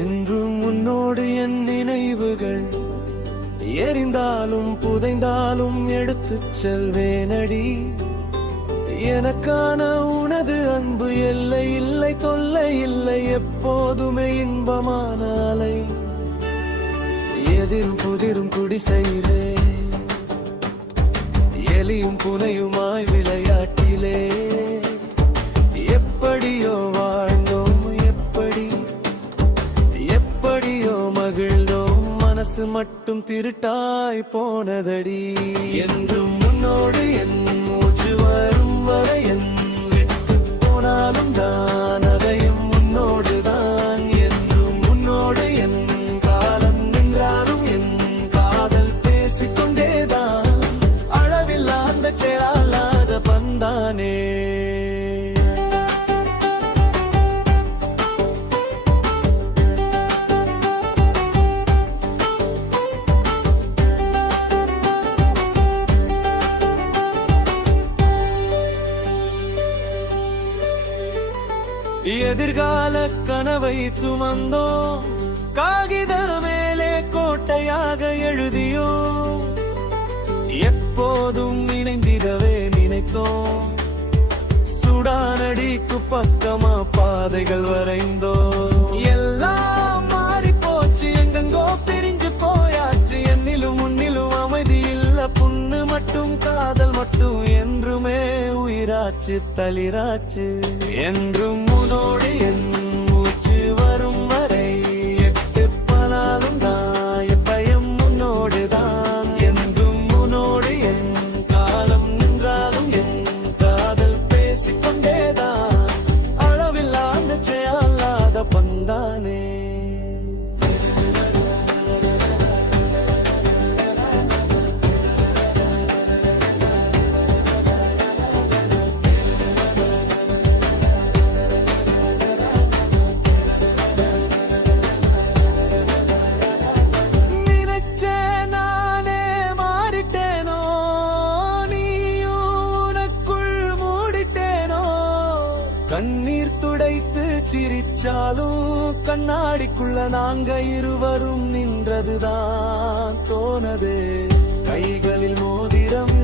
என்றும் உன்னோடு என் நினைவுகள் எரிந்தாலும் புதைந்தாலும் எடுத்துச் செல்வேனடி. எனக்கான உனது அன்பு எல்லை இல்லை, தொல்லை இல்லை, எப்போதுமே இன்பமான அலை. எதிரும் புதிரும் குடிசையிலே எலியும் புனையுமாய் விளையாட்டிலே எப்படியோ வாழ்ந்தோம், எப்படியோ மகிழ்ந்தோம். மனசு மட்டும் திருட்டாய் போனதடி. என்றும் முன்னோடு என் மூச்சு வரும் வரை, என் விட்டு போனாலும் தான் அதையும் முன்னோடு தான். என்றும் முன்னோடு என் காலம் நின்றாலும் என் காதல் பேசிக்கொண்டேதான். அளவில்லாத செயலாத பந்தானே. எதிர்கால கனவை சுமந்தோம், காகித மேலே கோட்டையாக எழுதியோ. எப்போதும் இணைந்திடவே நினைத்தோம், சுடானடிக்கு பக்கமா பாதைகள் வரைந்தோ. எல்லாம் மாறி போச்சு, எங்கெங்கோ பிரிஞ்சு போயாச்சு. என்னிலும் முன்னிலும் அமைதி இல்ல, புண்ணு மட்டும் காதல் மட்டும் என்றுமே உயிராச்சு தளிராச்சு. என்றும் உன்னோடு என் மூச்சு வரும் வரை, எட்டு பனாலும் தான் எப்பயம் முன்னோடு தான். என்றும் உன்னோடு என் காலம் நின்றாலும் என் காதல் பேசிக்கொண்டேதான். அளவில்லாத செயலாத பந்தானே. கண்ணீர் துடைத்து சிரிச்சாலும் கண்ணாடிக்குள்ள நாங்க இருவரும் நின்றதுதான் தோனது. கைகளில் மோதிரம்